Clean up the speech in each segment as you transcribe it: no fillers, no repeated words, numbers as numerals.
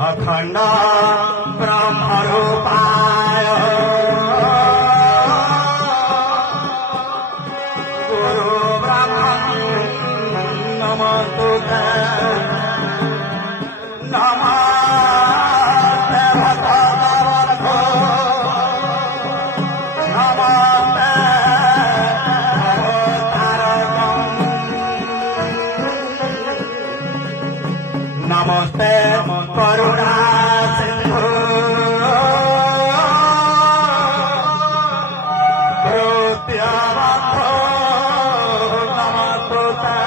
अखंड ब्रह्मरूपाय गुरु ब्रह्मन् नमस्तुते नमस्ते भगवतो नमस्ते अवतारकम् नमस्ते करुणा सिंधु कृत्यवतो नमस्तुते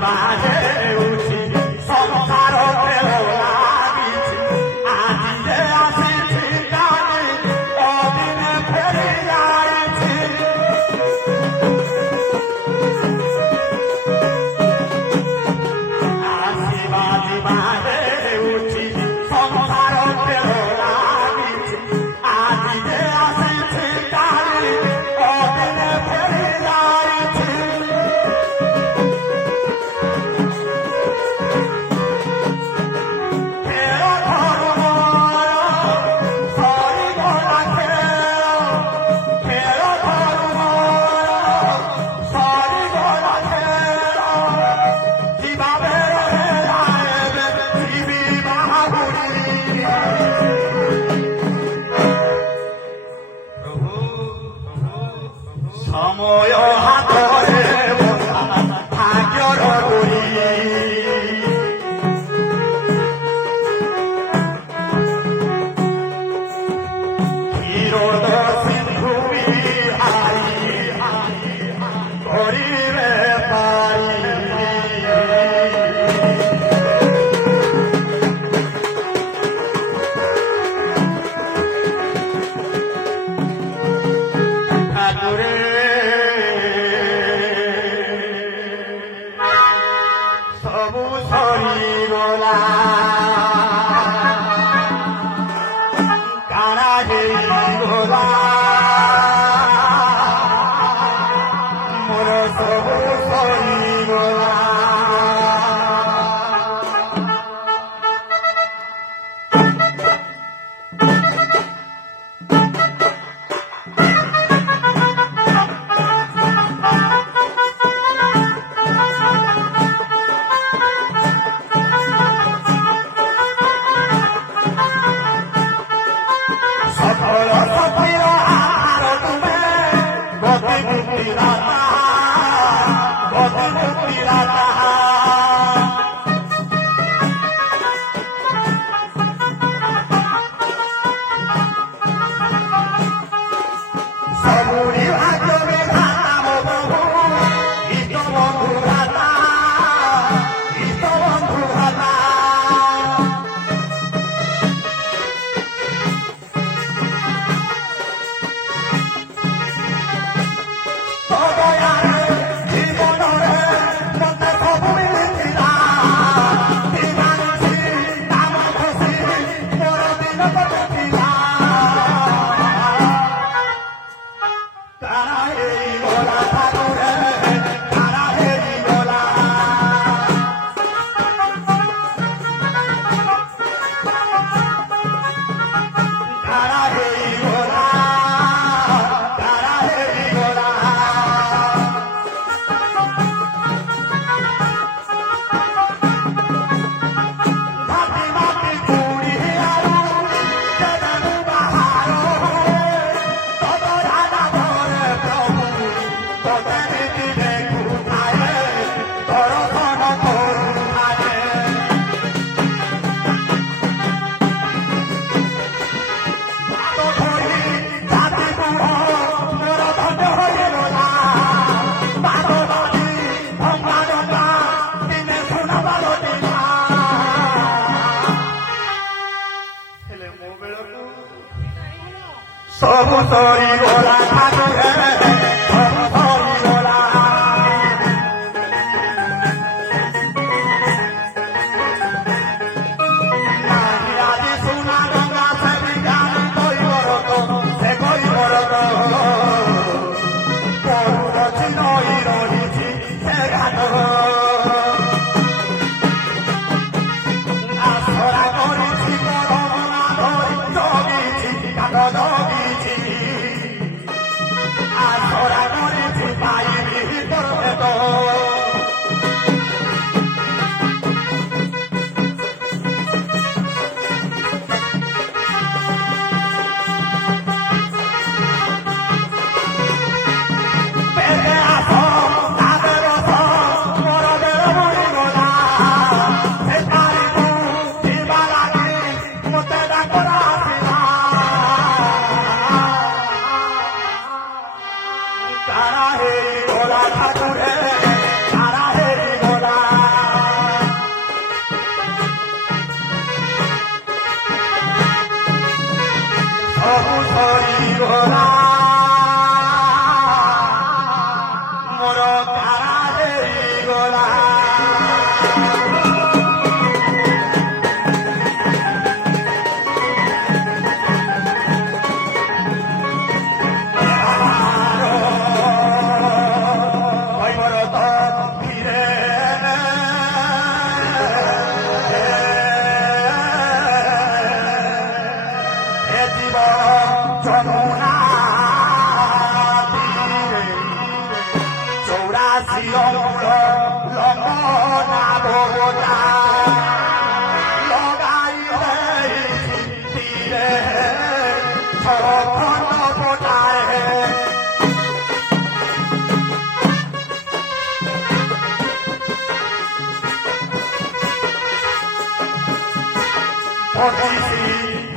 बाजे उठी संसार ସବୁ ସରିଗଲା ଠାକୁରେ ସବୁ ସରିଗଲା ଆଜି ସୁନା ଗଙ୍ଗା ସେ ବିଜ୍ଞାନ କହିବର ତ ସେ କହିବର ତ ପଡ଼ୁଛି ନଈ ରହିଛି ସେ ଘାଟ ଆସରା କରିଛି କରମନା ଧରି ଜଗିଛି ଘାଟ ଜଗିଛି ଆସରା କରିଛି ପାଇବି ଭିତରେ ତ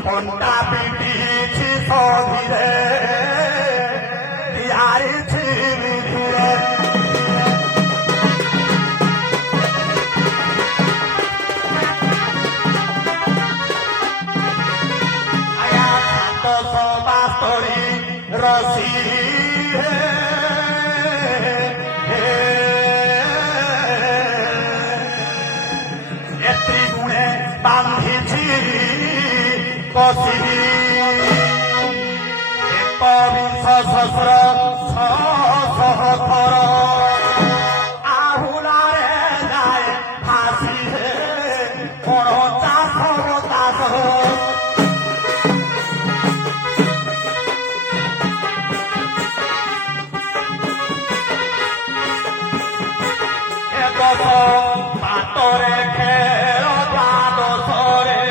Honda pipichi sodhire Diyari chivire Aya santo sobastori rosi Etrigune bandhichi Kosiri Ekabinsh sasra Sahakara Ahulare Jai Hasi Kono Chasho Taso Ekoso Patore Khero Pado Sore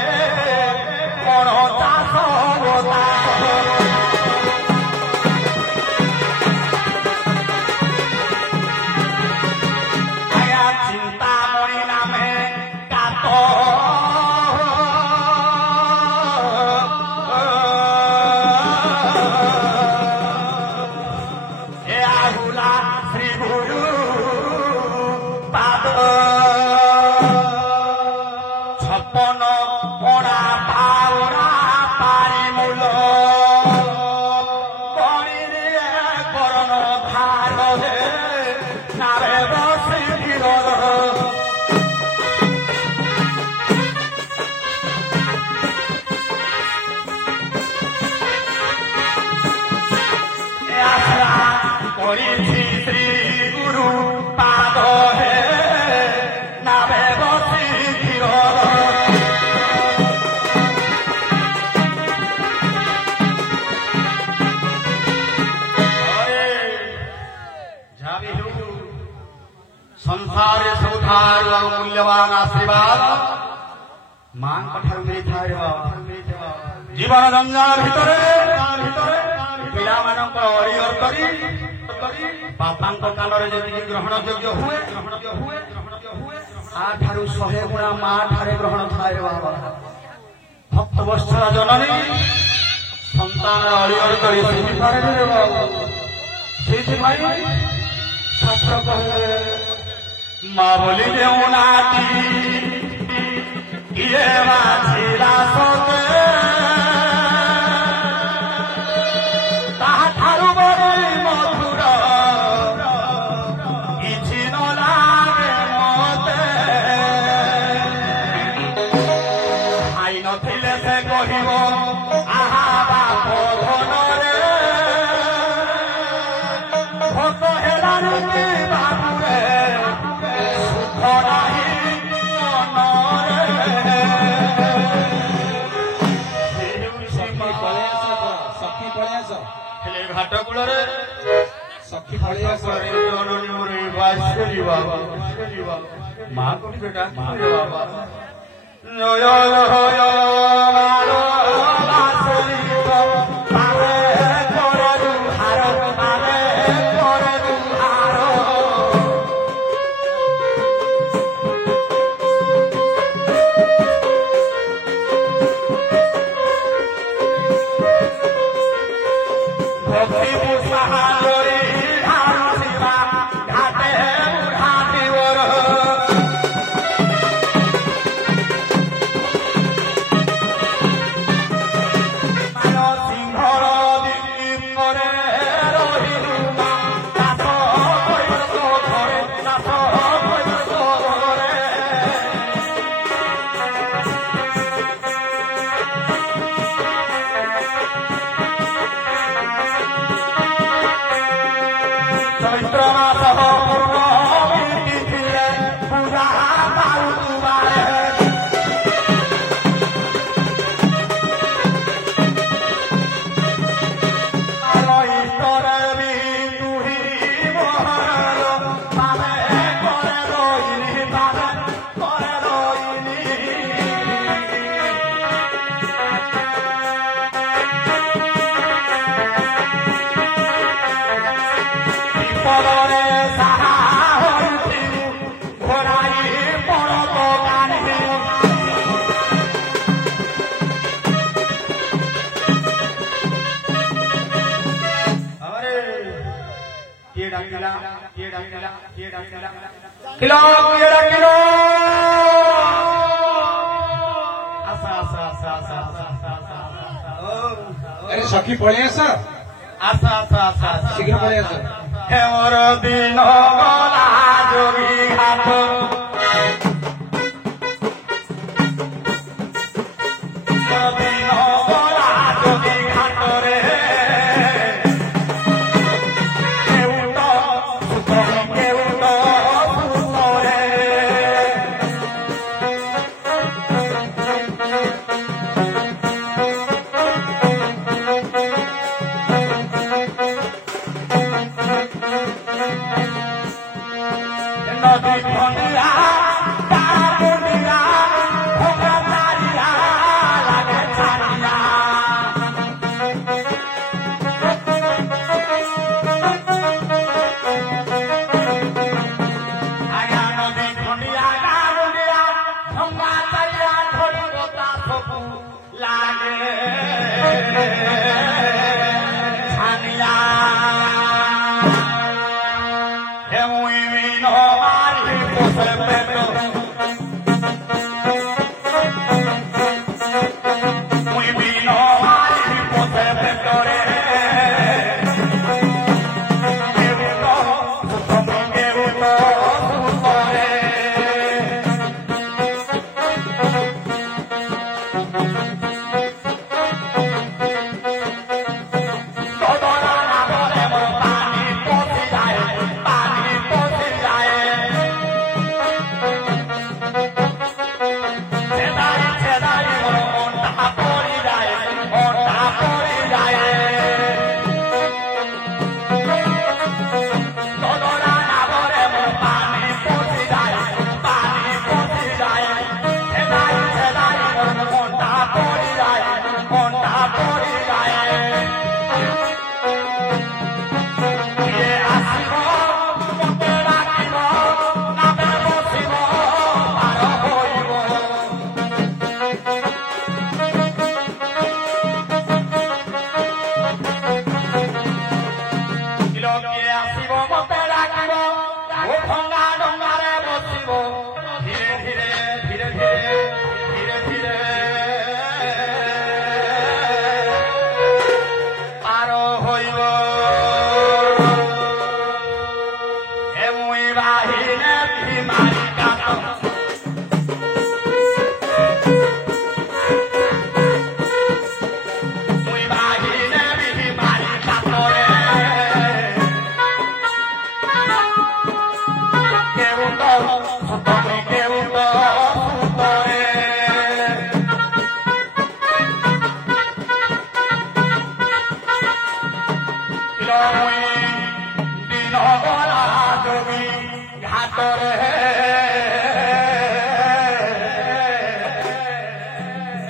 Kono Taso Taso Aya cinta moni name Kato Ahula Sri Guru Pado Chapano Ona Paura Parimulo Bonire Korono Dharo Nare Bosi Hiroro Asra Korichi Sri Guru Pado Nare Bosi Hiroro संसारे सबुठारु मूल्यवान आशीर्वाद मां ठारू मिलिथाए जीवन जंजाल भितरे पिला मानकर अरियर करी बापांक कालरे जदि ग्रहण योग्य हुए आ ठारू 100 गुणा मां ठारे ग्रहण थाए बाबा भक्त वत्सला जननी संतान अरियर करी सेहि पारे रे बाबा सेहि भाई शास्त्र कहे माँ बोली देउनाती किए बाछिला सोते घाट कूल सखी फलिया जननी मोरे बाईश्वरी बाबा माँ को बेटा बाबा अरे सखी पड़े सर आशा आशा आशा शीघ्र पड़े सर हेमर दिन गला जोगी हाथ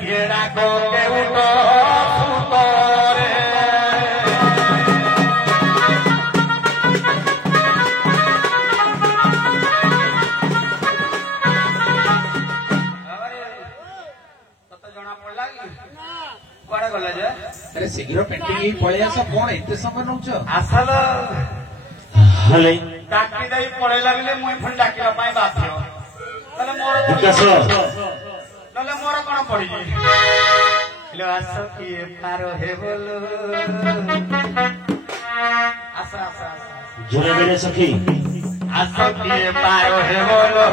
ये डाको के उठो सुतोरे अरे शीघ्र पेंटिंग पड़े आस कौन एत समय नौ आसल डाकी दे पड़े लगे मुई पुणी डाकिया बाध्य नले मोर कौन पड़ी आस किए पार हे बोलो आस आस जोरे बेड़े सखी आस किए पार हे बोलो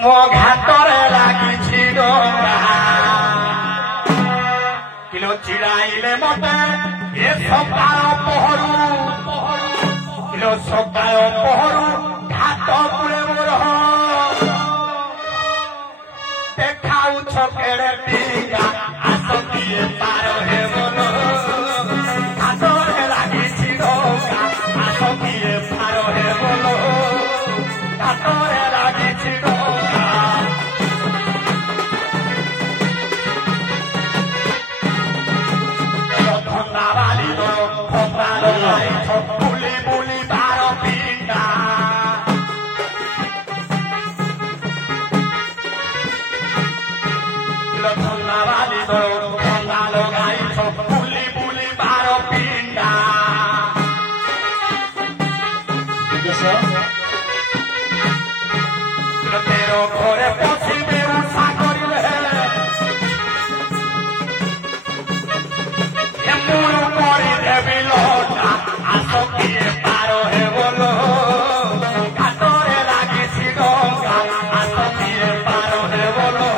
मो घाटरे लागिछि डोंगा किलो चिड़ाइले मते ए सकाळ पहरु किलो सकाळ पहरु घाट पुरे मोर देखाउ छकेड़े टीका आस किए पार हे बोलो घाटरे लागिछि डोंगा आस किए पार हे बोलो घाटरे लागिछि बुली बुली बारो पिंडा धन्ना वाली दो धन्ना लगाई छो बुली बुली बारो पिंडा तेरो घरे पछी बेउसा करिले मुरु करी देबी लोटा आस किए पार हे बोलो घाटरे लागिछि डोंगा आस किए पार हे बोलो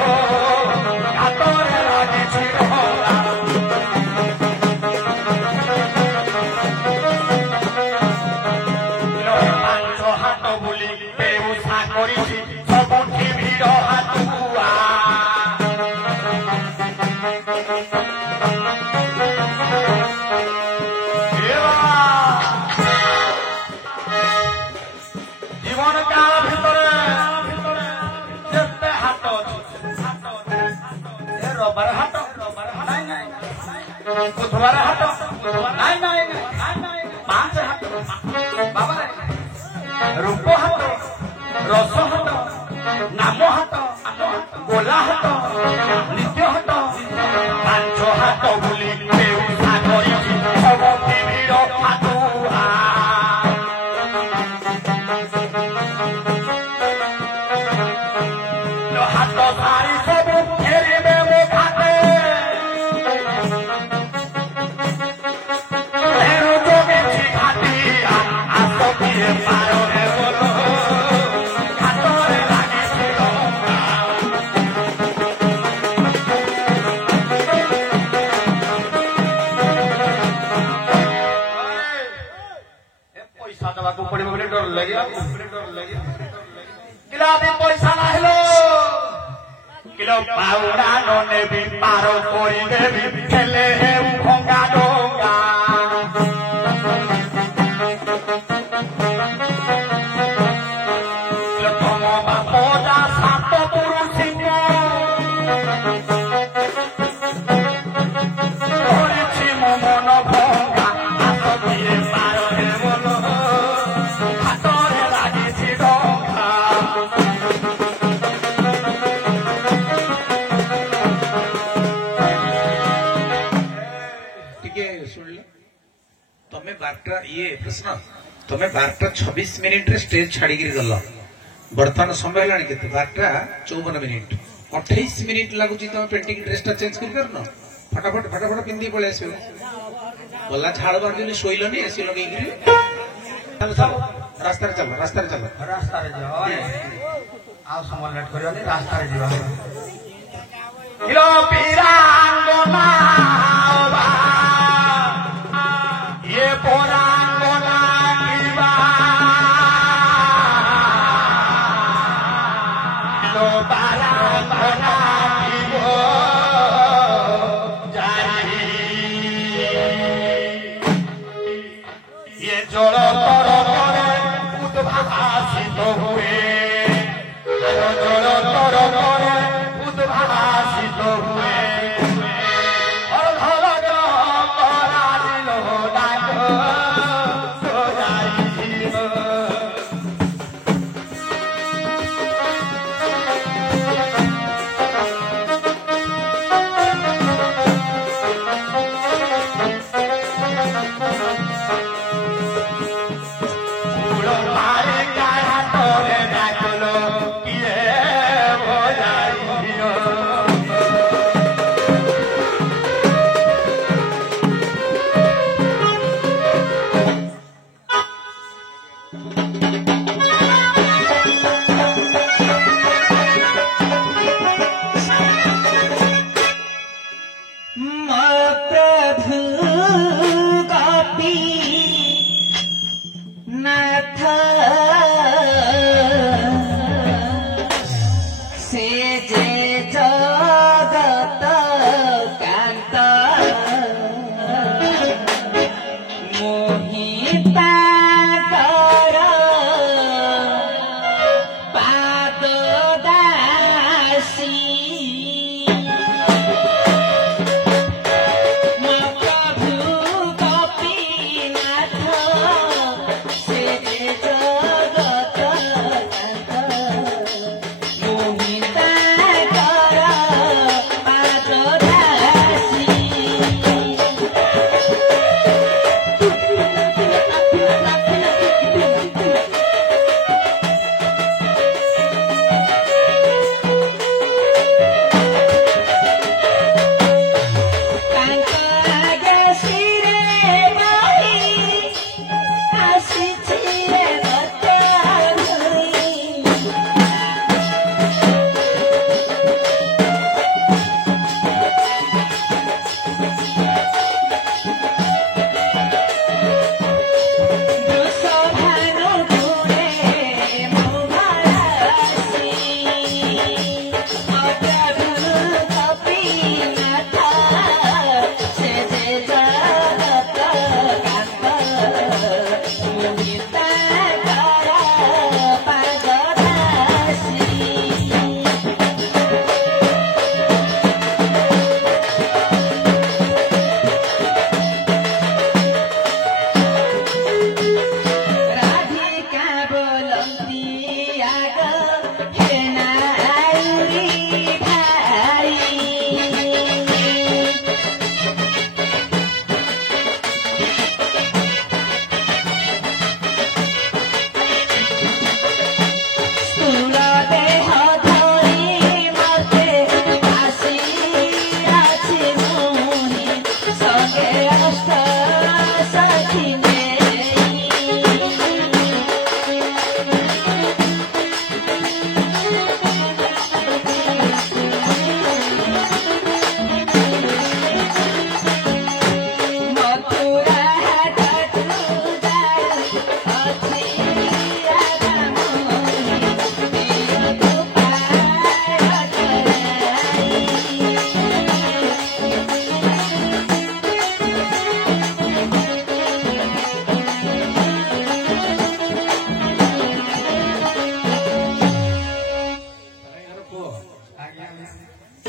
घाटरे लागिछि डोंगा पांच हाथ बुली बेउसा करिछि सबुठी ভিড় हातुआ জীবন কাল ভিতরে যেতে হাত রবার হাত নাই নাই বুধবার হাত নাই নাই পাঁচ হাত বাবা রূপ হাত রস হাত নাম হাত গোলা হাত নিত্য হাত পাঁচ হাত বুলি বেউসা করিছি সবকে ভিড় হাতুয়া হাত ধারি সবু ফেরিবে মো ঘাটে ফেরো জমেছি ঘাটিয়া আস কিয়ে পার হে বলো ঘাটরে লাগিছি ডোঙ্গা पैसा देवा पड़े बोले डर लगे किलो पैसा ना हेलो किलो पाउडा ने भी पारो कोरी देवी खेले हे भंगा डोंगा किलो तुम बापोदा सात पुरुष कोरिछि मो मन भंगा आस किए पार हे बोलो घाटरे लागिछि डोंगा तमें 12टा ये प्रश्न तमें 12:26 स्टेज छाड़ी गल बर्तमान समय है 12:54 28 लगुच तुम पेंटिंग ड्रेसटा चेंज कर फटाफट फटाफट पिंधि पलि आस गला झाड़ बांधि शोलनि एसी लगे रास्ता चलो रास्ता चलो रास्ता समय लेट कर रास्ता किलो पीरांगना ये पोरांगना किबा किलो पारांगना किबो जाई ये जल तर करे उद्भासी উদ্ভাসিত হুয়ে জল তর তরে উদ্ভাসিত হুয়ে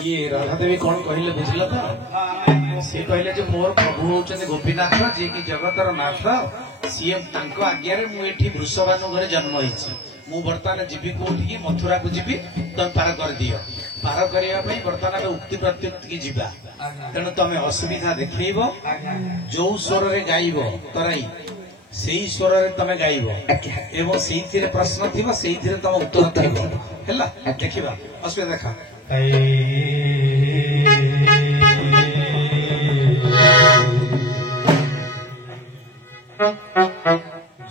ये राधा देवी कौन कहले बुझल तो सी कहले जे मोर प्रभु होचने गोपीनाथ जे कि जगतर नाथ सीए तांको आज्ञा रे मु एठी वृषभानु घरे जन्म होईछि मु वर्तमान जीवी कोठी की मथुरा को जीवी तुम पार कर दियो पार करिया पई वर्तमान उक्ति प्रत्युक्ति की जीवा तेणु तुम असुविधा देखैबो जो स्वर रे गाइबो तराई सेई स्वर रे तमे गाइबो एवं सेइथिरे प्रश्न थिबो सेइथिरे तम उत्तर थिबो हैला देखिबा असुविधा देखा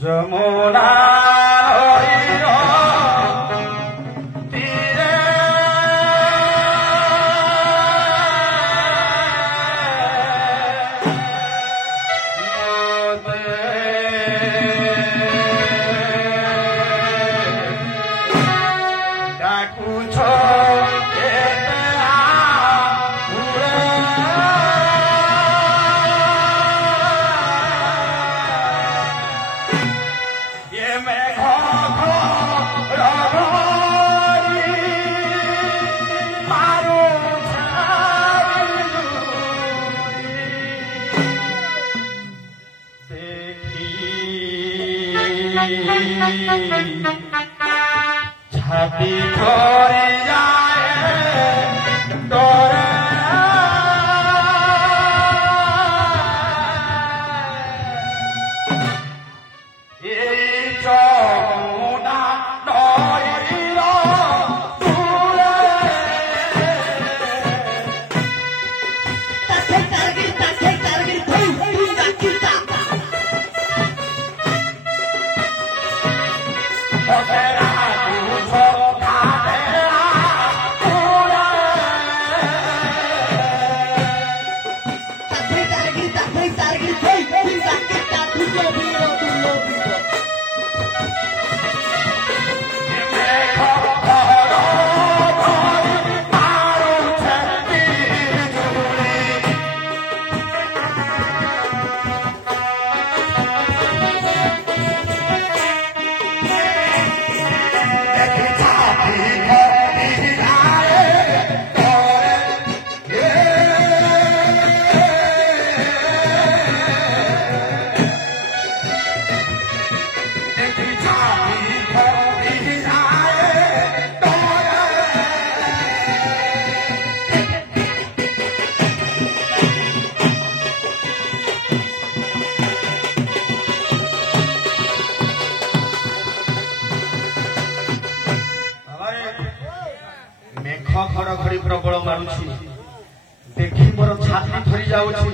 যমুনা मैं छाती छोड़ी जाए डोरे घड़ी प्रबल मारुछि देखी मोर छाती थरी जाउछि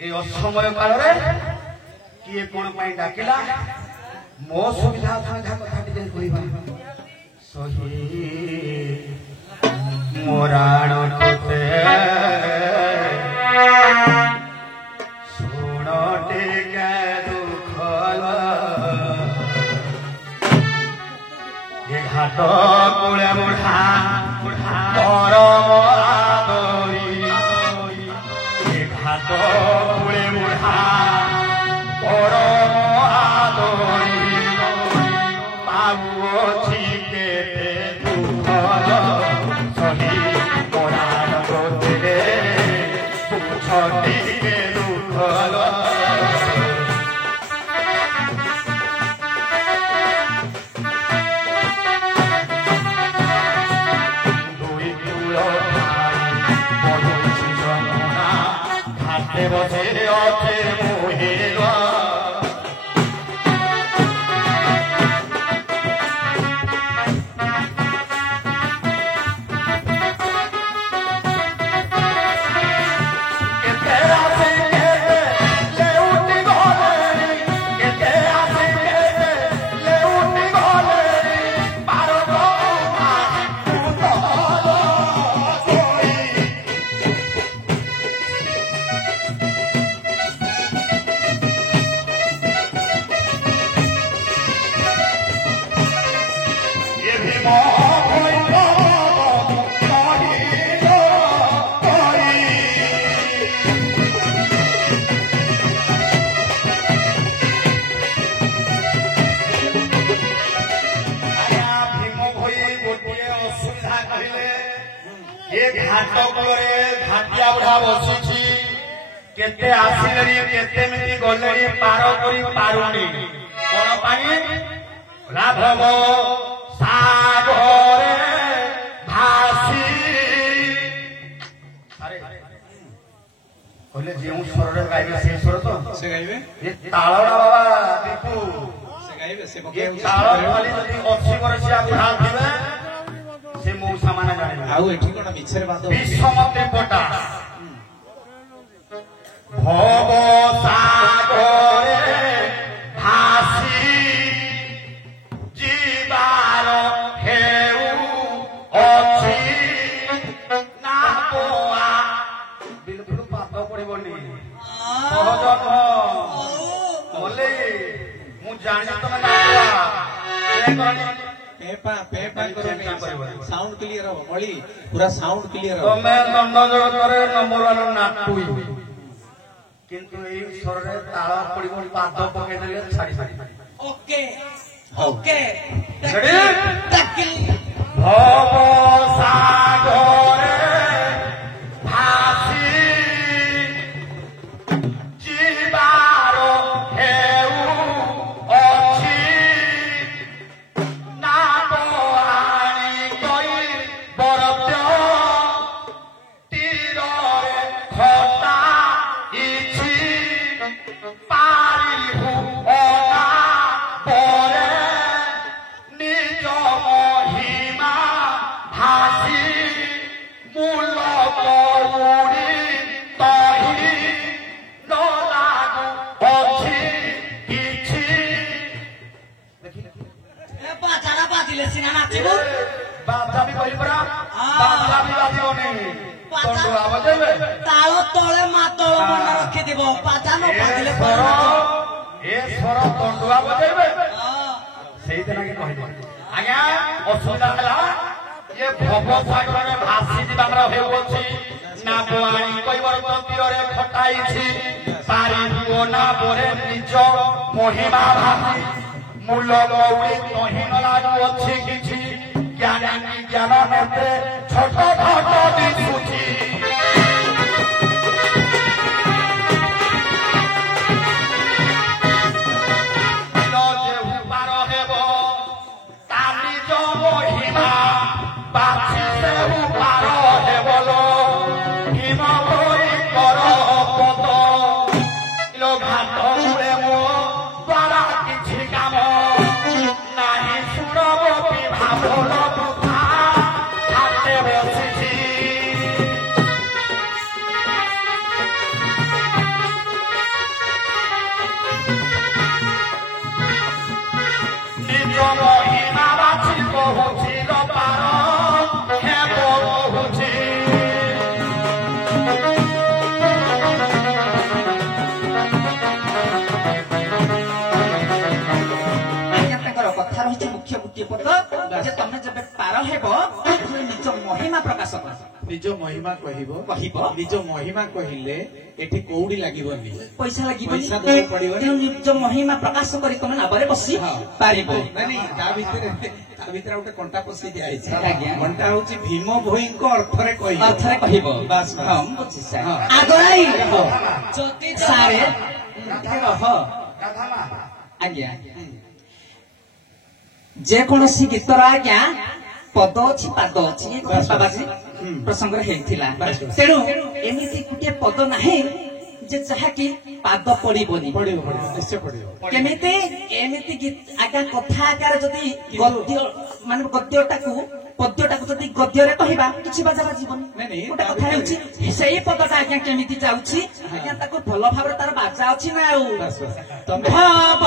ए असमय काल रे किए कोन पई डाकिला मो सुविधा था कथा टिके कहिबा सही मोराण कोते सुनो टिके दुखला ये घाट कुळे मुढा परम आदरी ये घाट कुळे मुढा परम आदरी पाबु अछि केते दुखल सही मोराण कोते पुछती के दुखल बसे अच्छे मोहेला घाटिया बुढ़ा बसी केते आसिले केते मिति गले पार करी पारुनी कोन पानी लाभव सागरे भासी अरे कहले जेउ स्वर रे गाइबे से स्वर तो से गाइबे ये ताळड़ा बाबा दीपू से गाइबे से ये ताळ वाली जदी 80 वर्षिया बुढ़ा थिबे से मो सामान जाने आउ एठी कोन मिछरे बात विश्वमते पटा भव सागरे भासी जीवार हेउ अछि ना पोआ बिल्कुल पाप पड़िबनी सहज बोले मु जानि तमे ना पोआ पेपा साउंड क्लियर हो मळी पूरा साउंड क्लियर हो तमे दंड जगतरे नंबर 1 नाटुई किंतु ए स्वर रे ताळ पडिबो पाद पके देले छाडी छाडी ओके ओके रेडी भव सागरे भासी जीवार हेउ अछि ବାଜିଲେ ସିନା ନାଚିବୁ ବାଜା ବି କହିଲି ପରା ହଁ। ବାଜା ବି ବାଜିବନି ବାଜା- ତଣ୍ଡୁଆ ବଜେଇବେ ତାଳ ତଳେ ମାତଳ ମନ ରଖିଥିବ ବାଜା ନ ବାଜିଲେ ସ୍ୱର ତଣ୍ଡୁଆ ବଜେଇବେ ସେଇଥିଲାଗି କହିଲି ଆଜ୍ଞା ଅସୁବିଧା ହେଲା ଇଏ ଭବ ସାଗରରେ ଭାସି ଯିବାର ହେଉଅଛି ନା ବୁଆଣି କୈବର୍ତ୍ତ ତୀରରେ ଖଟାଇଛି ପାରି ପୁଅ ନା ପରେ ନିଜ ମହିମା ଭାସି ମୂଲ ଗୌରୀ ତହିନ ଲାଗୁଅଛି କିଛି ଜ୍ଞାନୀ ଜ୍ଞାନ ନେତେ ଛୋଟ ଛୋଟ ଦିଶୁଛି ଯେ ତମେ ଯେବେ ପାର ହେବ ନିଜ ମହିମା ପ୍ରକାଶ କର ନିଜ ମହିମା କହିବ କହିବ ନିଜ ମହିମା କହିଲେ ଏଠି କଉଡି ଲାଗିବନି ପଇସା ଲାଗିବନି ପଇସା ଦବାକୁ ପଡିବନି। ତେଣୁ ନିଜ ମହିମା ପ୍ରକାଶ କରି ତମେ ନାବରେ ବସି ହଁ। ପାରିବ ନାଇଁ ତା ଭିତରେ ଗୋଟେ କଣ୍ଟା ପଶି ଦିଆଯାଇଛି ଆଜ୍ଞା। କଣ୍ଟା ହଉଛି ଭୀମ ଭୋଇଙ୍କ ଅର୍ଥରେ କହିବ ଅର୍ଥରେ କହିବ ବାସ୍ ବାସ୍। ହଁ ବୁଝି ସାର୍ ହଁ। ଆଗରାଇ ରହ ସାରେ ରହ ଆଜ୍ଞା ଯେକୌଣସି ଗୀତର ଆଜ୍ଞା ପଦ ଅଛି ପାଦ ଅଛି ଏ କଥା ବାବାଜୀ ପ୍ରସଙ୍ଗରେ ହେଇଥିଲା ତେଣୁ ଏମିତି ଗୋଟିଏ ପଦ ନାହିଁ ଯେ ଯାହାକି ପାଦ ପଡିବନି ପଡିବ ନିଶ୍ଚୟ ପଡିବ କେମିତି ଏମିତି ଆଜ୍ଞା କଥା ଆକାରରେ ଯଦି ଗଦ୍ୟ ମାନେ ପଦ୍ୟଟାକୁ ଯଦି ଗଦ୍ୟରେ କହିବା କିଛି ବାଜା ବାଜିବନି ନାଇଁ, ନାଇଁ, ଗୋଟେ ତା କଥା ହେଉଛି ସେଇ ପଦଟା ଆଜ୍ଞା କେମିତି ଯାଉଛି ଆଜ୍ଞା ତାକୁ ଭଲ ଭାବରେ ତାର ବାଜା ଅଛି ନା ଆଉ ବାସ୍ ବାସ୍। ତମେ ଭବ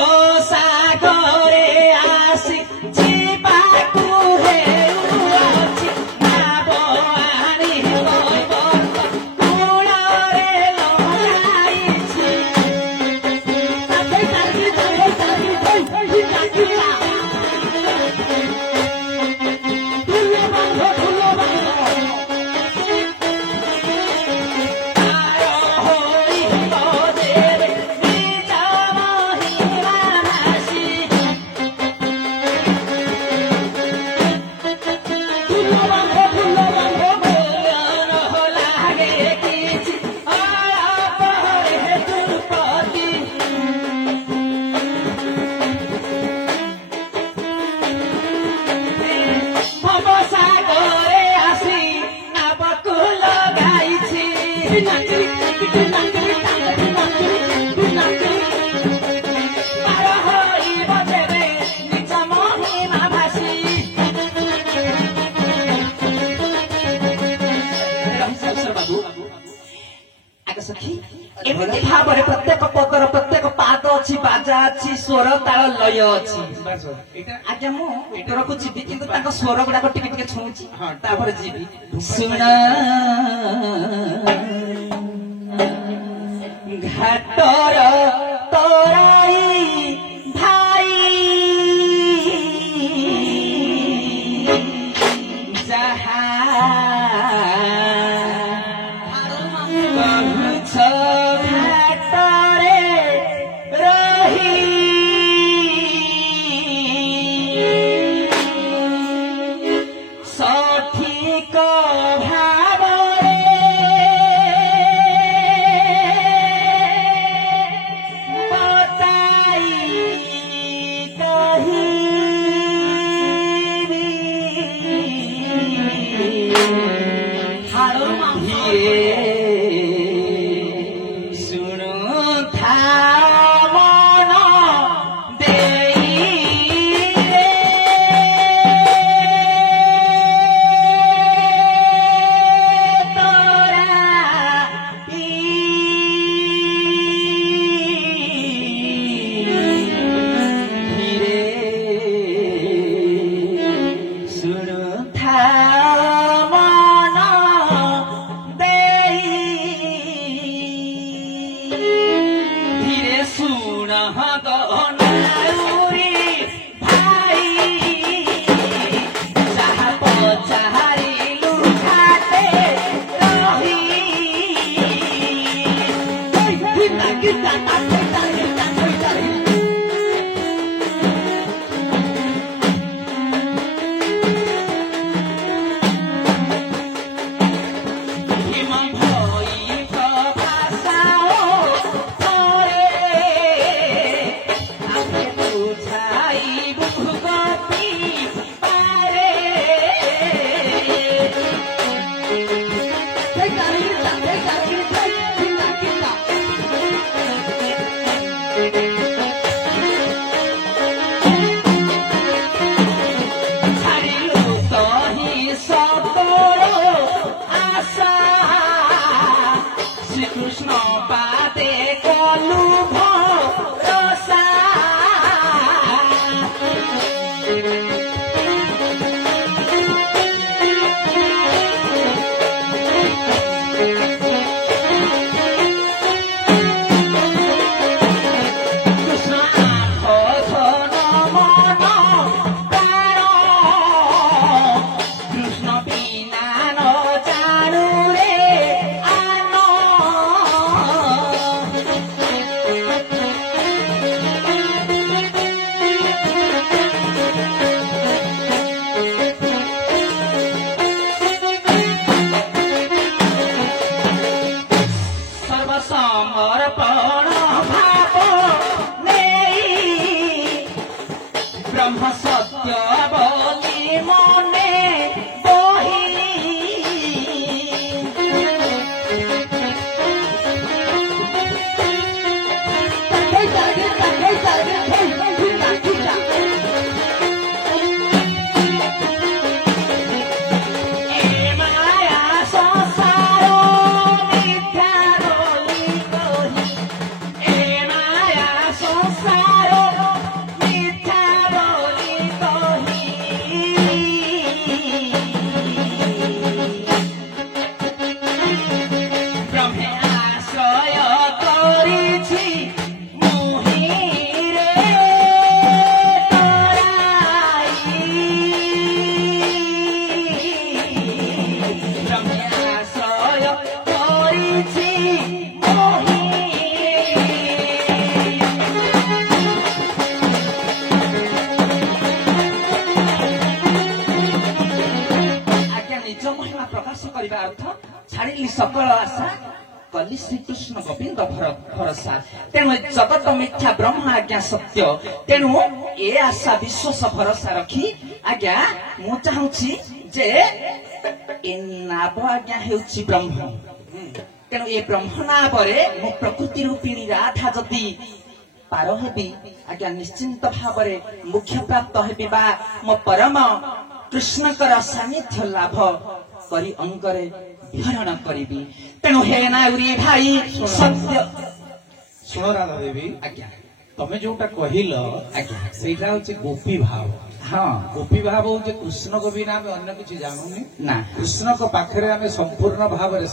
ସାଗରେ ଆସି ଯିବାକୁ ହେଉଅଛି ନାବ ଆଣି କୈବର୍ତ୍ତ କୂଳରେ ଲଗାଇଛି ଏମିତି ଭାବରେ ପ୍ରତ୍ୟେକ ପଦର ପ୍ରତ୍ୟେକ ପାଦ ଅଛି ବାଜା ଅଛି ସ୍ୱର ତାଳ ଲୟ ଅଛି ବାସ୍ ବାସ୍। ଏଇଟା ଆଜ୍ଞା ମୁଁ ଉତ୍ତରକୁ ଯିବି କିନ୍ତୁ ତାଙ୍କ ସ୍ୱର ଗୁଡାକ ଟିକେ ଟିକେ ଛୁଉଛି ହଁ। ତାପରେ ଯିବି ଶୁଣ ଘାଟର ତରାଇ ଭାଇ ଯାହା କହୁଛ ଘାଟରେ ରହି ସଠିକ ଭାବରେ ବ୍ରହ୍ମ ସତ୍ୟ ବୋଲି ମନେ ବହି ଛାଡ଼ିଲି ସକଳ ଆଶା କଲି ଶ୍ରୀକୃଷ୍ଣ ଗୋବିନ୍ଦ ଭରସା। ତେଣୁ ଜଗତ ମିଥ୍ୟା ବ୍ରହ୍ମ ଆଜ୍ଞା ସତ୍ୟ। ତେଣୁ ଏ ଆଶା ବିଶ୍ୱାସ ଭରସା ରଖି ଆଜ୍ଞା ମୁଁ ଚାହୁଁଛି ଯେ ଏ ନାବ ଆଜ୍ଞା ହେଉଛି ବ୍ରହ୍ମ। ତେଣୁ ଏ ବ୍ରହ୍ମ ନାବରେ ମୁଁ ପ୍ରକୃତି ରୂପିଣୀ ରାଧା ଯଦି ପାର ହେବି ଆଜ୍ଞା ନିଶ୍ଚିନ୍ତ ଭାବରେ ମୁଖ୍ୟ ପ୍ରାପ୍ତ ହେବି ବା ମୋ ପରମ କୃଷ୍ଣଙ୍କର ସାନ୍ନିଧ୍ୟ ଲାଭ କରି ଅଙ୍ଗରେ ବିହରଣ କରିବି। ତେଣୁ ହେ ନାଉରୀ ଭାଇ ସତ୍ୟ ଶୁଣ ରାଧା ଦେବୀ, ଆଜ୍ଞା ତମେ ଯୋଉଟା କହିଲ ଆଜ୍ଞା ସେଇଟା ହଉଛି ଗୋପୀ ଭାବ। ହଁ ଗୋପୀ ଭାବ ହଉଛି କୃଷ୍ଣଙ୍କ ବିନା ଆମେ ଅନ୍ୟ କିଛି ଜାଣୁନି। ନା କୃଷ୍ଣଙ୍କ ପାଖରେ ଆମେ ସମ୍ପୂର୍ଣ୍ଣ ଭାବରେ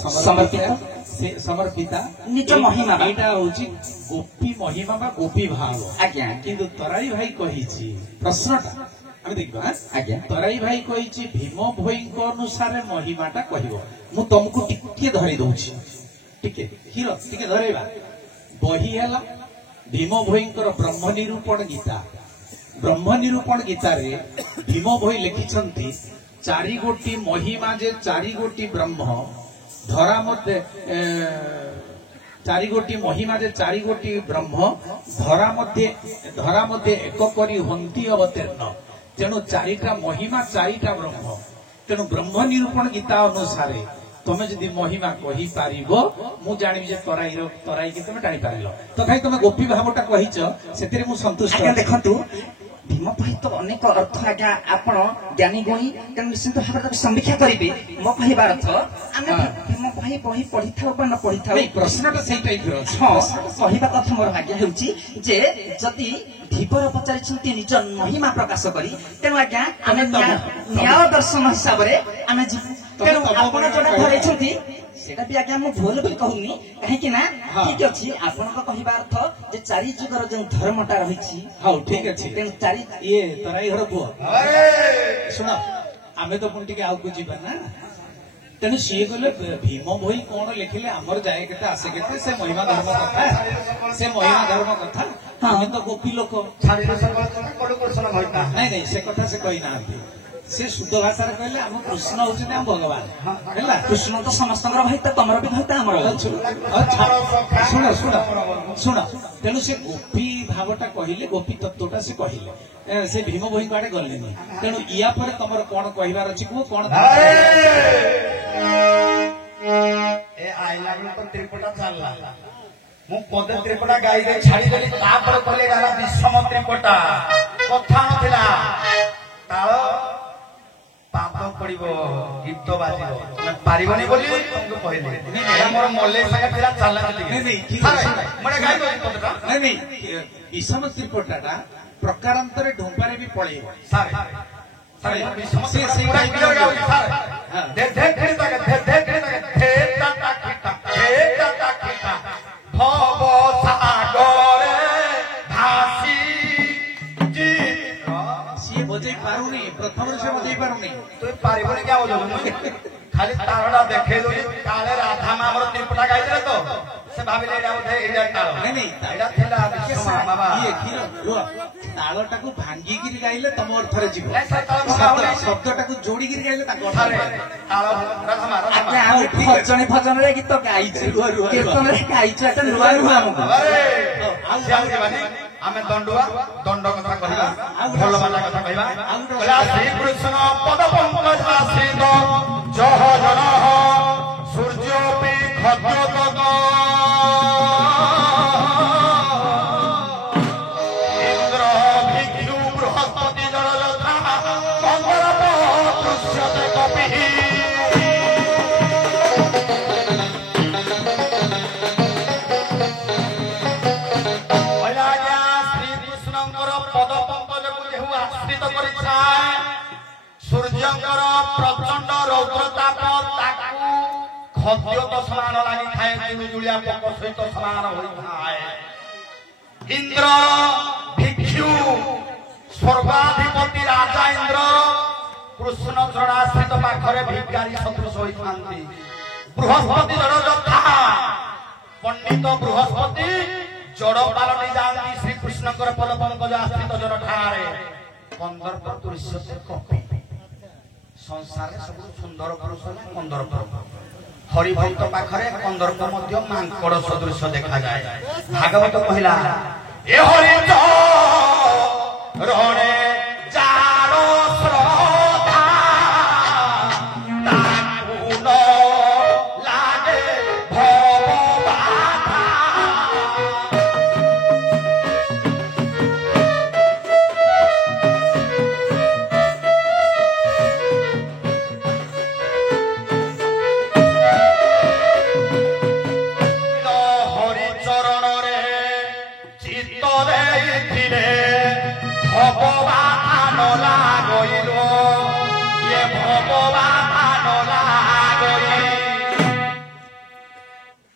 ସମର୍ପିତା। ନିଜ ମହିମା ବା। ଏଇଟା ହଉଛି ଗୋପୀ ମହିମା ବା ଗୋପୀ ଭାବ। ଆଜ୍ଞା କିନ୍ତୁ ତରାଇ ଭାଇ କହିଛି ପ୍ରଶ୍ନଟା ଆମେ ଦେଖିବା। ଆଜ୍ଞା ତରାଇ ଭାଇ କହିଛି ଭୀମ ଭୋଇଙ୍କ ଅନୁସାରେ ମହିମାଟା କହିବ। ମୁଁ ତମକୁ ଟିକେ ଧରି ଦଉଛି, ଟିକେ କ୍ଷୀର ଟିକେ ଧରେଇବା। ବହି ହେଲା ଭୀମ ଭୋଇଙ୍କର ବ୍ରହ୍ମ ନିରୂପଣ ଗୀତା। ବ୍ରହ୍ମ ନିରୂପଣ ଗୀତାରେ ଭୀମ ଭୋଇ ଲେଖିଛନ୍ତି 4 ଗୋଟି ମହିମା ଯେ 4 ଗୋଟି ବ୍ରହ୍ମ ଧରା ମଧ୍ୟ 4 ଗୋଟି ମହିମା ଯେ 4 ଗୋଟି ବ୍ରହ୍ମ ଧରା ମଧ୍ୟ ଏକ କରି ହୁଅନ୍ତି ଅବତୀର୍ଣ୍ଣ। ତେଣୁ 4ଟା ମହିମା 4ଟା ବ୍ରହ୍ମ। ତେଣୁ ବ୍ରହ୍ମ ନିରୂପଣ ଗୀତା ଅନୁସାରେ ତମେ ଯଦି ମହିମା କହିପାରିବ ମୁଁ ଜାଣିବି ଯେ ତରାଇକି ତମେ ଟାଣିପାରିଲ। ତଥାପି ତମେ ଗୋପୀ ଭାବଟା କହିଛ, ସେଥିରେ ମୁଁ ସନ୍ତୁଷ୍ଟ। ଆଜ୍ଞା ଦେଖନ୍ତୁ ଭୀମ ବହି ତ ଅନେକ ଅର୍ଥ ଆଜ୍ଞା ଆପଣ ଜ୍ଞାନୀ ଗୁଣୀ ତେଣୁ ନିଶ୍ଚିନ୍ତ ଭାବରେ ତାକୁ ସମୀକ୍ଷା କରିବେ। ମୋ କହିବା ଅର୍ଥ ଆମେ ଭୀମ ବହି ପଢିଥାଉ ବା ନ ପଢିଥାଉ ପ୍ରଶ୍ନଟା ସେଇ ଟାଇପର ଅଛି। ହଁ କହିବା କଥା ମୋର ଆଜ୍ଞା ହେଉଛି ଯେ ଯଦି ଧୀବର ପଚାରିଛନ୍ତି ନିଜ ମହିମା ପ୍ରକାଶ କରି ତେଣୁ ଆଜ୍ଞା ଆମେ ନ୍ୟାୟ ଦର୍ଶନ ହିସାବରେ ଆମେ ଯିବୁ। ତେଣୁ ଆପଣ ଯୋଉଟା ଧରେଇଛନ୍ତି ସେଇଟା ବି ଆଜ୍ଞା ମୁଁ ଭୁଲ ବୋଲି କହୁନି, କାହିଁକି ନା ଠିକ ଅଛି ଆପଣଙ୍କ କହିବା ଅର୍ଥ ଯେ 4 ଯୁଗର ଯେଉଁ ଧର୍ମଟା ରହିଛି। ହଉ ଠିକ ଅଛି। ତେଣୁ ଇଏ ତରାଇ ଘର ପୁଅ ଶୁଣ, ଆମେ ତ ପୁଣି ଟିକେ ଆଗକୁ ଯିବା ନା। ତେଣୁ ସିଏ କହିଲେ ଭୀମ ଭୋଇ କଣ ଲେଖିଲେ ଆମର ଯାଏ କେତେ ଆସେ କେତେ, ସେ ମହିମା ଧର୍ମ କଥା, ସେ ମହିମା ଧର୍ମ କଥା। ଆମେ ତ ଗୋପୀ ଲୋକ। ନାଇଁ ନାଇଁ ସେ କଥା ସେ କହିନାହାନ୍ତି। ସେ ଶୁଦ୍ଧ ଭାଷାରେ କହିଲେ ଆମ କୃଷ୍ଣ ହଉଛନ୍ତି ଆମ ଭଗବାନ ହେଲା। କୃଷ୍ଣ ତ ସମସ୍ତଙ୍କର ଭାଇ, ତମର ବି ଭାଇ ଆମର। ଶୁଣ ଶୁଣ ଶୁଣ, ତେଣୁ ସେ ଗୋପୀ ଭାବଟା କହିଲେ, ଗୋପୀ ତତ୍ତ୍ୱଟା ସେ କହିଲେ। ସେ ଭୀମ ଭୋଇଙ୍କ ଆଡେ ଗଲେନି। ତେଣୁ ୟା ପରେ ତମର କଣ କହିବାର ଅଛି କୁହ। କଣ ଏ ଆଇଲା ବେଳକୁ ତ୍ରିପଟା ଚାଲିଲା, ମୁଁ ପଦେ ତ୍ରିପଟା ଗାଈ ଦେଇ ଛାଡିଦେଲି। ତାପରେ କହିଲେ ଏଇଟା ବିଷମ ତ୍ରିପଟା, କଥା ନଥିଲା। ତାଳ ପାଦ ପଡିବ, ଗୀତ ବାଜିବ, ତମେ ପାରିବନି ବୋଲି ତମକୁ କହିଲି। ମୋର ମଲେଇ ସାଙ୍ଗେ ଥିଲା ଚାଲିଲା। ନାଇଁ ବିଷମ ତ୍ରିପଟାଟା ପ୍ରକାରାନ୍ତରେ ଢୁମ୍ପାରେ ବି ପଳେଇବ। ସିଏ ବଜେଇ ପାରୁନି, ପ୍ରଥମରୁ ସେ ବଜେଇ ପାରୁନି। ତୁ ପାରିବନି क्या ବଜଉଛୁ? ଖାଲି ତାରଟା ଦେଖେଇ ଦଉଛି। କାଳେ ରାଧା ମା ଆମର ତ୍ରିପଟା ଗାଇଥିଲେ ତ ସେ ଭାବିଲେ ଏଇଟା ବୋଧେ ଏଇଟା ତାଳ। ନାଇଁ ଏଇଟା ଥିଲା ଇଏ କ୍ଷୀର ତାଳଟାକୁ ଭାଙ୍ଗିକିରି ଗାଇଲେ ତମ ଅର୍ଥରେ ଯିବ। ଶବ୍ଦଟାକୁ ଯୋଡିକିରି ଗାଇଲେ ତାଙ୍କ ଅର୍ଥରେ। ଭଜନରେ ଗୀତ ଗାଇଛୁ, କୀର୍ତ୍ତନରେ ଗାଇଛୁ, ଏଟା ନୂଆ ନୂଆ ଆମକୁ। आमे दंडुआ दंड कथा कहबा भल बाला कथा कहबा कहला श्री कृष्ण पद पंकज आश्रित जह जन सूर्य पे खद्य तद इंद्र भिक्षु बृहस्पति जन यथा कंदर्प दृश्यते कपिः सूर्यंकर प्रचंड रौद्रताप ताकू खद्य तो समान लगी थाए जुलिया पक सहित समान होइथाए इंद्र भिक्षु स्वर्गाधिपति राजा इंद्र कृष्ण चरणाश्रित पाखरे भिकारी सदृश होइथांती बृहस्पति जड़ यथा पंडित बृहस्पति जड़ पालटी जाती श्री कृष्णकर पद पंकज आश्रित जड़ ठारे कंदर्प दृश्यते कपि संसार सब सुंदर पुरुष कंदर्प हरिभक्त पाखरे कंदर्प मध्य मांकड़ सदृश देखा जाए भागवत कहला ए हरि रणे जारो श्रद्धा ताकू न लागे भवबाधा भगवान लागइल ये भगवान लागइल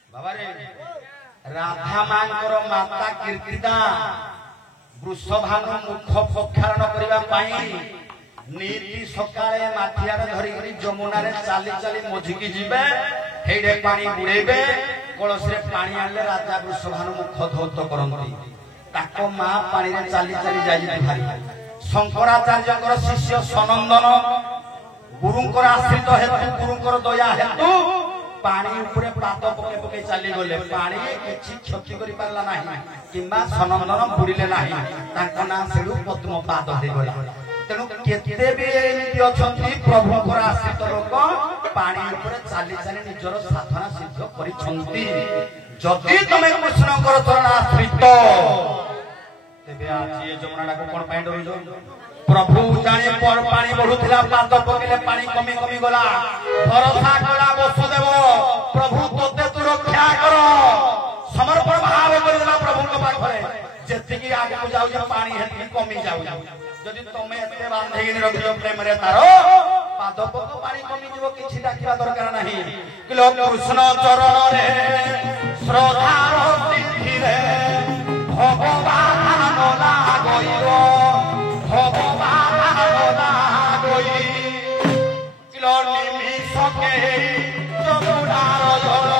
बाबा रे राधा मांकर माता कीर्तिदा वृषभानु मुख प्रक्षालन करिबा पाई नीति सकाळे माथियारे धरि करी जमुनारे चाली चाली मझिकी जिबे हेडे पानी बुड़ेबे कलशरे पानी आनले राजा वृषभानु मुख धौत करंती ताको मां पानी रे चाली चाली जाई भारी शंकराचार्यकर शिष्य सनंदन गुरुंकर आश्रित हेतु गुरुंकर दया हेतु पानी ऊपर पाद पके पके चली गले पानी किछि क्षति करि पारला नाही किंबा सनंदन बुड़िले नाही तांको ना सेलु पद्म पाद हे गला तेनु केते भी एमि अछंती प्रभुकर आश्रित लोक पानी ऊपर चाली चाली निजर साधना सिद्ध करिछंती जदि तमे कृष्णकर चरण आश्रित तेबे आज ये जमुना को कोन पाइन डरो प्रभु जाने पर पानी बढ़ुथिला पाद पकेले पानी कमी कमी गला भरोसा कला वसुदेव प्रभु तोते तू रक्षा कर समर्पण भाव करला प्रभु के पाखरे जेति की आगे को जाउ जे पानी हेति कमी जाउ जदि तमे एते बांधे गिन रखियो प्रेम रे तारो पाद पक पानी कमी जीव किछि डाकिबा दरकार नाही किलो कृष्ण चरण रे श्रद्धा भक्ति रे भगवान लागइल भगवान लागइल किलो निमिषके जमुनार जल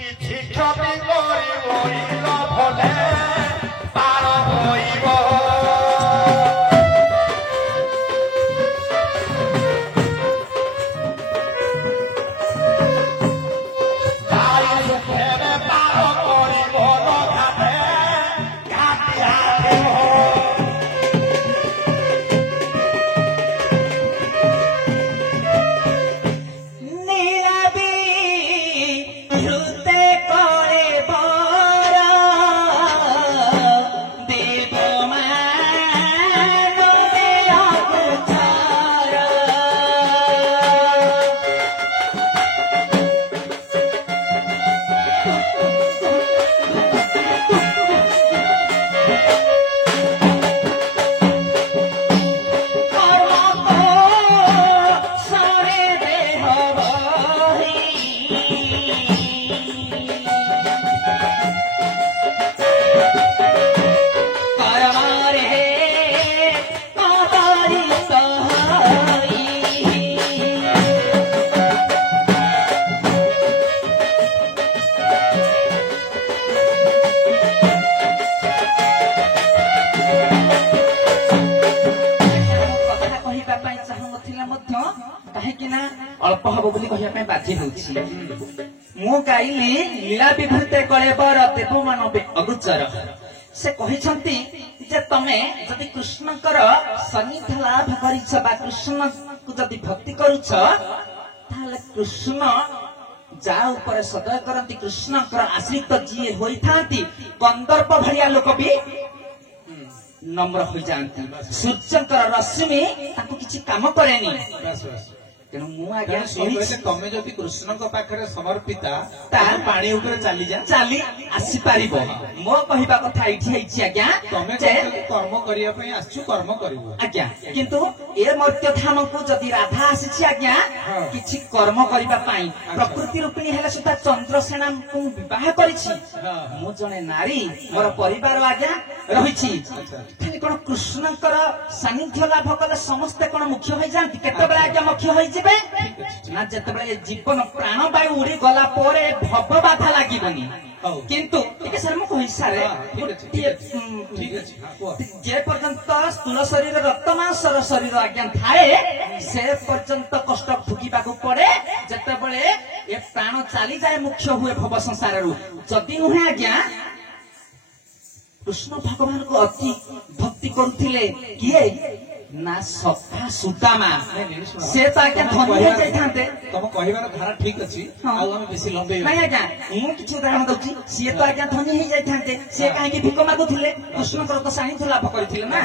किछि क्षति करिबइल भले पार होइब अल्प हम बोली कहिया बाजी होउछि मु गाइली लीला विभूते कळे बर देव मानव अगुचर से कहिसंती जे तमे जदि कृष्णकर सन्निध लाभ करिछ बा कृष्ण को जदि भक्ति करूछ ताले कृष्ण जा ऊपर सदय करती कृष्णकर आश्रित जी होई थांती कंदर्प भलिया लोक भी नम्र हो जाती सूर्यंकर रश्मि ताको किछि काम करेनी बस बस तेणु मु आज्ञा तमे जदि कृष्ण पाखे समर्पिता पानी ऊपर चली जा चाली आसी पारिबो मो कहिबा कथा इठी आइछि आज्ञा तमे कर्म करिया पई आछु कर्म करिवो आज्ञा किंतु ए मर्त्य थान को जदि राधा आसीछि आज्ञा किछि कर्म करिबा पाई प्रकृति रूपिणी हेले सुता चंद्रसेना को विवाह करिछि मु जने नारी मोर परिवार आज्ञा रहिछि खाली कोन कृष्णकर सानिध्य लाभ कले समस्त कोन मुख्य होई जानति केतबेला आज्ञा मुख्य होई जिबे ना जेतबेला जीवन प्राण वायु उड़ी गला परे भव बाधा लागिबनी किंतु टिके सर मु कहि सारे ठीक अछि जे पर्यंत स्थूल शरीर रक्त मांसर शरीर आज्ञा थाए से पर्यंत कष्ट भुगिबा को पड़े जेतबेले ए प्राण चाली जाए मुख्य हुए भव संसार रु जदि नुहे आज्ञा कृष्ण भगवान को अति भक्ति करुथिले किए ना सखा सुदामा से तो आज्ञा धनी हो जाइथांते तम कहिबार धारा ठीक अछि आ हम बेसी लंबे नहीं आज्ञा मु किछु उदाहरण दउची से तो आज्ञा धनी हो जाइथांते से काहे कि भिक मागुथिले कृष्ण को तो सानिध्य लाभ करथिले ना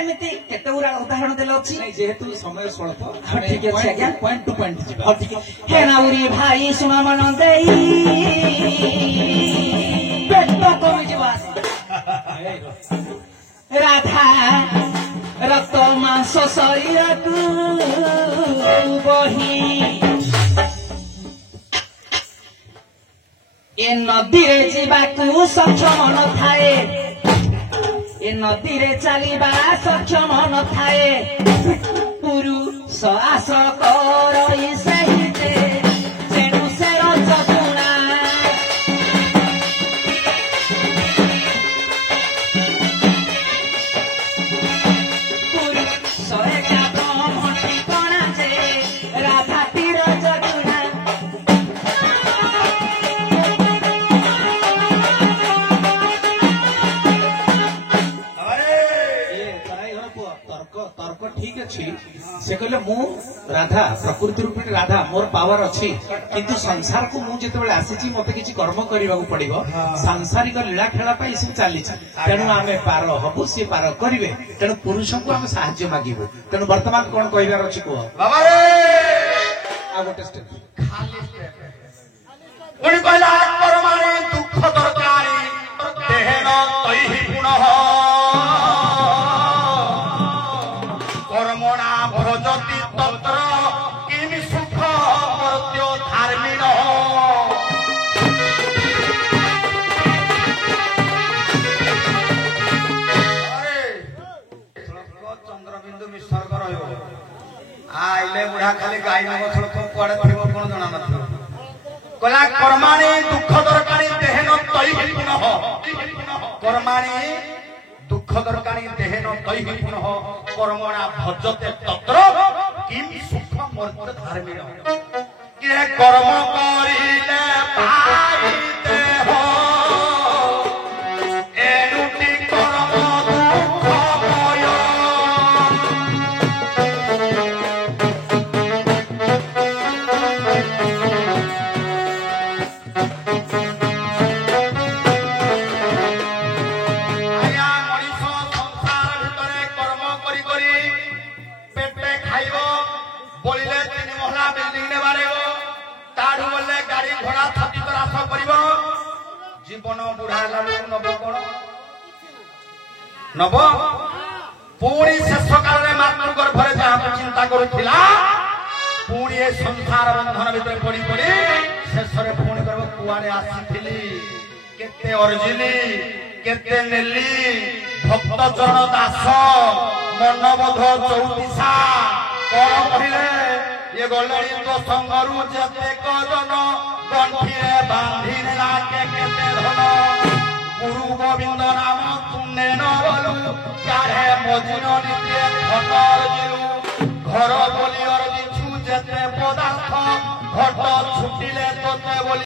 एमिति केते उरा उदाहरण देले अछि नहीं जेहेतु समय स्वल्प ठीक अछि आज्ञा पॉइंट टू पॉइंट जिबा ठीक हे नाउरी भाई सुन मन देई पेट को जिबा राधा रक्त मांस शरीर बही ए नदी रे जीवाकू सक्षम न थाए ए नदी रे चलिबा सक्षम न थाए पुरुष आस करई सहिते जेणु से रजगुणा से कहले मु राधा प्रकृति रूपी राधा मोर पावर अच्छी किंतु संसार को मु जेतेबेले आसीची मते किछि कर्म करबाकू पड़िबो सांसारिक लीला खेला पाई सब चाली तेणु आमे पार हबु से पार करिवे तेणु पुरुष को आमे सहाय्य मागिबो तेणु वर्तमान कोन कहिबार अछि को बाबा रे आ गोटे स्टेप खाली स्टेप उनी कहला परमाणे दुख दरकारी देहन तैहि गुणः कर्मणा भजति तत्र किमि सुख मर्त्यो धार्मिण चंद्रबिंदु विसर्ग रहियो आइले बुढ़ा खाली गाई नगछड़ कुआड़े थिबो कोन जणा नथिबो कला कर्माणि दुख दरकारी देहेन तैहि गुणः कर्माणि दुख दरकारी देहेन तैहि गुणः कर्मणा भजते तत्र किम सुख मर्त्य धार्मिण के कर्म करिले पाइते हो एनुटी कर्म दुःखमय जीवन बुढ़ा नब कौन नब पुणी शेष काल में मातृ गर्भरे जहाँ चिंता करुला पुणी ए संसार बंधन भीतर पड़ी पड़ी शेष में पुणी कर कुआड़े आसी केते अर्जिली केते नेली भक्त चरण दास मनबोध चौतीसा कौन कहले ये गले तो संगरू जेते कजन गंठीरे बांधी लागे केते धन गुरु गोविंद नाम तुमने न बोलू काहे मजिन नित्य घटर जिलू घर बोली अर्जिछु जेते पदार्थ घट छुटिले तोते बोली